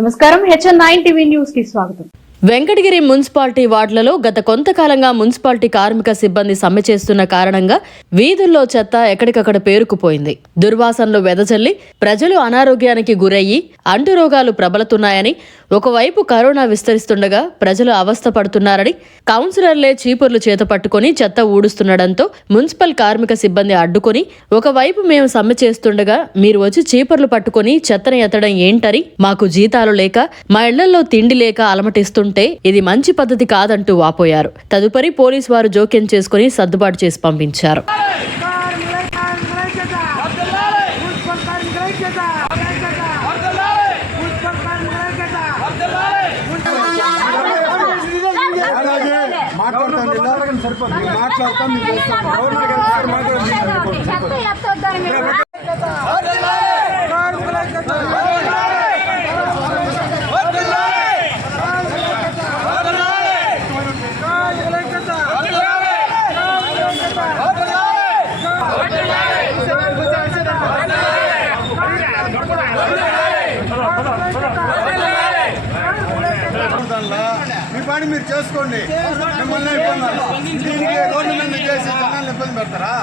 నమస్కారం HN9 TV news కి స్వాగతం. వెంకటగిరి మున్సిపాలిటీ వార్డులలో గత కొంతకాలంగా మున్సిపాలిటీ కార్మిక సిబ్బంది సమ్మె చేస్తున్న కారణంగా వీధుల్లో చెత్త ఎక్కడికక్కడ పేరుకుపోయింది. దుర్వాసనలు వెదజల్లి ప్రజలు అనారోగ్యానికి గురయ్యి అంటురోగాలు ప్రబలుతున్నాయని, ఒకవైపు కరోనా విస్తరిస్తుండగా ప్రజలు అవస్థ పడుతున్నారని కౌన్సిలర్లే చీపుర్లు చేత పట్టుకుని చెత్త ఊడుస్తుండటంతో మున్సిపల్ కార్మిక సిబ్బంది అడ్డుకుని, ఒకవైపు మేము సమ్మె చేస్తుండగా మీరు వచ్చి చీపుర్లు పట్టుకుని చెత్తను ఎత్తడం ఏంటని, మాకు జీతాలు లేక మా ఇళ్లలో తిండి లేక అలమటిస్తుంటే ఇది మంచి పద్ధతి కాదంటూ వాపోయారు. తదుపరి పోలీసు వారు జోక్యం చేసుకుని సర్దుబాటు చేసి పంపించారు. మీ పని మీరు చేసుకోండి. మిమ్మల్ని దీనికి రోడ్డు మీద చేసి జనాలను ఇబ్బంది పెడతారా?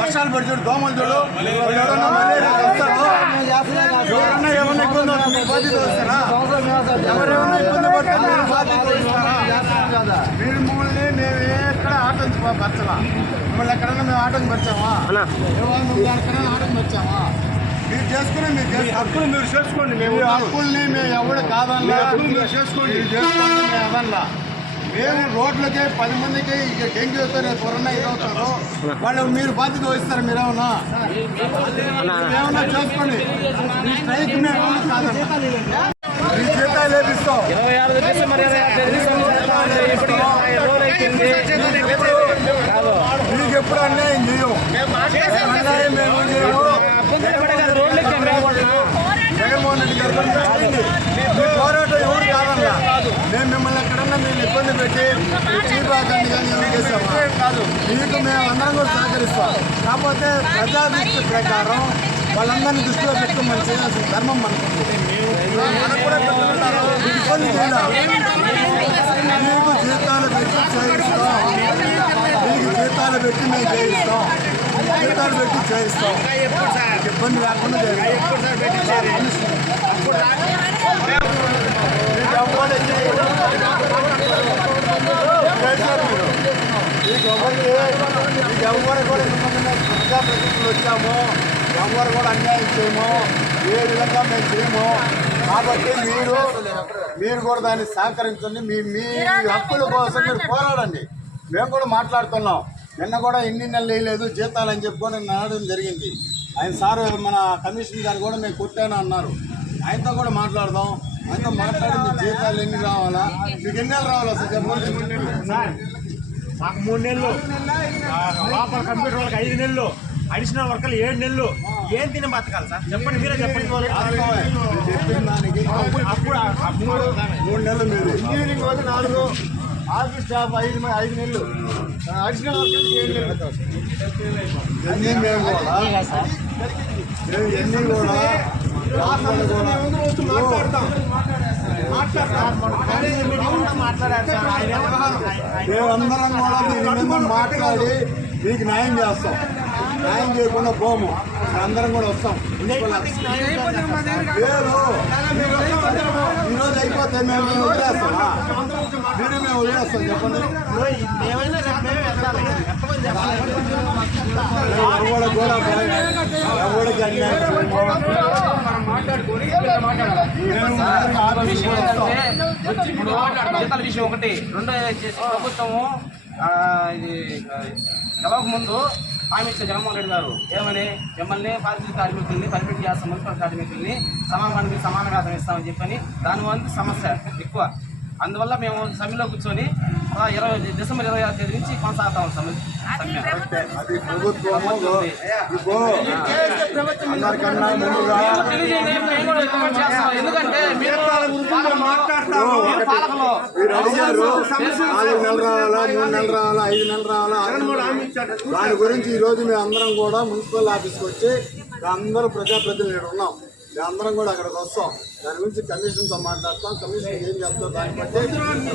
వర్షాలు పడి చూడు, దోమలు చూడు, ఎవరన్నా మలేరియా వస్తారు, ఎవరన్నా ఏమన్నా ఇబ్బంది పడుతుంది బాధ్యత వస్తారా? ఎవరేమన్నా ఇబ్బంది పడుతుంది బాధ్యత వస్తారా? మీరు మమ్మల్ని మేము ఎక్కడ ఆటంకపరచలా. మిమ్మల్ని ఎక్కడన్నా మేము ఆటంకపరిచామా? మిమ్మల్ని ఎక్కడన్నా ఆటంకపరిచామా? మీరు చేసుకుని హక్కులు మీరు చేసుకోండి. మేము హక్కుల్ని మేము ఎవరు కాదన్నా మీరు చేసుకోండి. మీరు చేసుకోండి, మేము ఎవరన్నా. మేము రోడ్లకి 10 మందికి ఇక డెంగ్యూ అవుతారు, రేపు కరోనా ఇదవుతారు, వాళ్ళు మీరు బాధ్యత వహిస్తారు. మీరేమన్నా చేసుకోండి. మీ స్ట్రైక్ మేము కాదన్నా, మీ జీతాలు లేపిస్తాం. మీకు ఎప్పుడు అన్యాయం చేయము. అన్యాయం మేము చేయము. జగన్మోహన్ రెడ్డి గారు మీ పోరాటం ఎవరు కాదన్నా. మేము మిమ్మల్ని ఎక్కడన్నా మేము ఇబ్బంది పెట్టి చీపాకండి కానీ ఏం చేస్తాము కాదు. మీకు మేము అందరం కూడా సహకరిస్తాం. కాకపోతే ప్రజా దృష్టి ప్రకారం వాళ్ళందరినీ దృష్టిలో పెట్టుకుని మనం చేయాల్సిన ధర్మం మనకు కూడా ఇబ్బంది చేయాలి. మీకు జీతాలు పెట్టి చేయిస్తాం. మీకు జీతాలు పెట్టి మేము చేయిస్తాం. జీతాలు పెట్టి చేయిస్తాం. ఇబ్బంది లేకుండా ఎవరు కూడా ప్రజాప్రతినిధులు వచ్చాము, ఎవరు కూడా అన్యాయం చేయము, ఏ విధంగా మేము చేయము. కాబట్టి మీరు కూడా దాన్ని సహకరించండి. మీ హక్కుల కోసం మీరు పోరాడండి. మేము కూడా మాట్లాడుతున్నాం. నిన్న కూడా ఎన్ని నెలలు వేయలేదు జీతాలు అని చెప్పుకొని అనడం జరిగింది. ఆయన సార్ మన కమిషన్ గారు కూడా మేము కొట్టాను అన్నారు. ఆయనతో కూడా మాట్లాడదాం. ఆయనతో మాట్లాడి మీ జీతాలు ఎన్ని రావాలా, మీకు ఎన్ని నెలలు రావాలా సార్ చెప్పండి. మాకు 3 నెలలు, లోపల కంప్యూటర్ వాళ్ళకి 5 నెలలు, అడిషనల్ వర్కర్లు 7 నెలలు. ఏం తిని బతకాలి సార్ చెప్పండి, మీరే చెప్పండి. చెప్పిన దానికి అప్పుడు 3 నెలలు మీరు ఇంజనీరింగ్ వాళ్ళు 4, ఆఫీస్ స్టాఫ్ 5 నెలలు, అడిషనల్ వర్కర్లు 7 నెలలు. ఎన్ని కూడా మేమందరం కూడా దీని మీద మాట్లాడి మీకు న్యాయం చేస్తాం. న్యాయం చేయకుండా పోము. అందరం కూడా వస్తాం. లేదు ఈరోజు అయిపోతే మేము వదిలేస్తామా? మీరు మేము వదిలేస్తాం చెప్పండి. ఎవరికి అన్యాయం జీతాల విషయం ఒకటి. రెండో ప్రభుత్వము ఇది గెలవక ముందు హామీ ఇచ్చిన జగన్మోహన్ రెడ్డి గారు ఏమని, మిమ్మల్ని పారిశుద్ధ్య కార్మికుల్ని పర్మిట్ చేస్తాం, మున్సిపల్ కార్మికుల్ని సమానానికి సమాన వేతనం ఇస్తామని చెప్పని దానివల్ల సమస్య ఎక్కువ. అందువల్ల మేము సమ్మెలో కూర్చొని డిసెంబర్ 26వ తేదీ నుంచి కొనసాగుతాం సమ్మె. అది ప్రభుత్వము ఎందుకంటే మీరు అడిగారు 4 నెలలు రావాలా, 3 నెలలు రావాలా, 5 నెలలు రావాలా. దాని గురించి ఈరోజు మేము అందరం కూడా మున్సిపల్ ఆఫీస్కి వచ్చి అందరూ ప్రజాప్రతినిధులు ఉన్నాం. మేమందరం కూడా అక్కడికి వస్తాం. దాని గురించి కమిషన్తో మాట్లాడతాం. కమిషన్ ఏం చెప్తాం దాన్ని బట్టి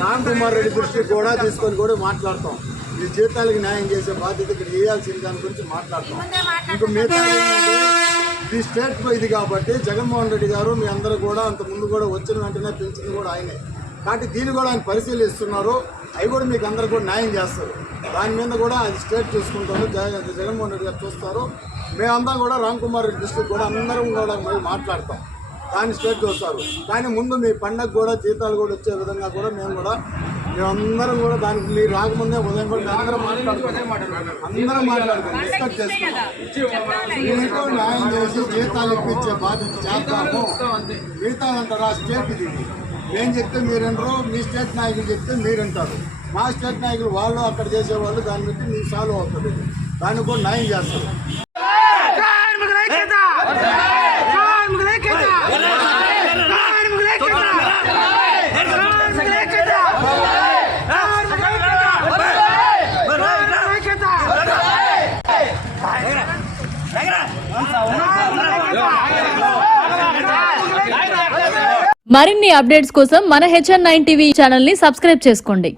రామ్ కుమార్ రెడ్డి దృష్టికి కూడా తీసుకొని కూడా మాట్లాడతాం. ఈ జీతాలకు న్యాయం చేసే బాధ్యత ఇక్కడ చేయాల్సిన దాని గురించి మాట్లాడతాం. ఇంకా మిగతా ఏంటంటే ఈ స్టేట్ ఇది కాబట్టి జగన్మోహన్ రెడ్డి గారు మీ అందరూ కూడా అంత ముందు కూడా వచ్చిన వెంటనే పెంచింది కూడా ఆయనే కాబట్టి దీన్ని కూడా ఆయన పరిశీలిస్తున్నారు. అవి కూడా మీకు అందరూ కూడా న్యాయం చేస్తారు. దాని మీద కూడా అది స్టేట్ చూసుకుంటారు. జగన్మోహన్ రెడ్డి గారు చూస్తారు. మేమందరం కూడా రామ్ కుమార్ రెడ్డి డిస్ట్రిక్ట్ కూడా అందరం కూడా మళ్ళీ మాట్లాడతాం. దాన్ని స్టేట్ చూస్తారు. కానీ ముందు మీ పండగ కూడా జీతాలు కూడా వచ్చే విధంగా కూడా మేమందరం కూడా దానికి మీరు రాకముందే ఉదయం కూడా అందరం మాట్లాడుతాం డిస్కస్ చేసుకుంటాం. మీకు న్యాయం చేసి జీతాలు ఇప్పించే బాధ్యత చేస్తాము. జీతాలంటారా స్టేట్ ఇది. మేము చెప్తే మీరంటారు, మీ స్టేట్ నాయకులు చెప్తే మీరంటారు. మా స్టేట్ నాయకులు వాళ్ళు అక్కడ చేసేవాళ్ళు దాన్ని బట్టి మీకు సాల్వ్ అవుతుంది. దానికి కూడా న్యాయం చేస్తారు. మరిన్ని అప్డేట్స్ కోసం మన HN9 టీవీ ఛానల్ ని సబ్స్క్రైబ్ చేసుకోండి.